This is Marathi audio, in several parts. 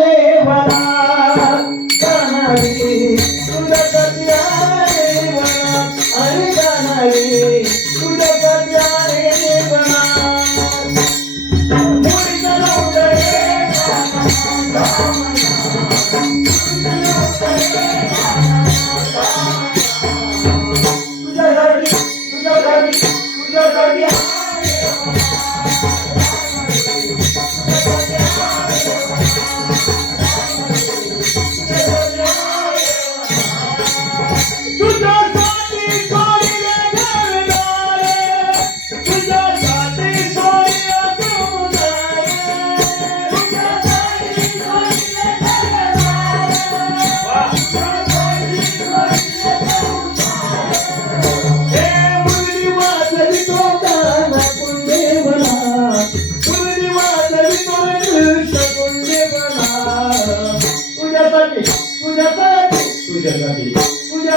લે Cuya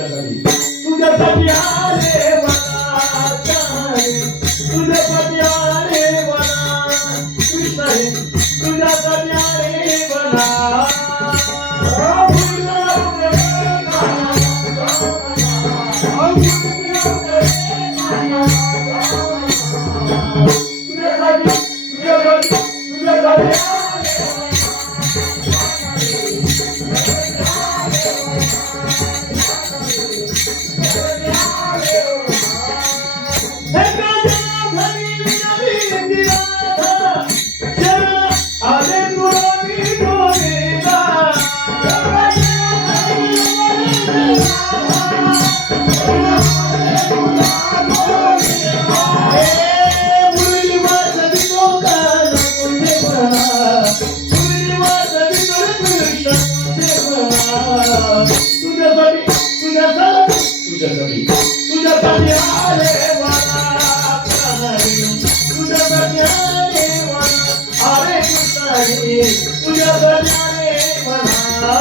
das amigas. तुझ्यासाठी तुझ्यासाठी तुझ्यासाठी तुझ्यासाठी आले तुझ्यासाठी आले आरे कृष्णाई तुझ्यासाठी आले म्हणा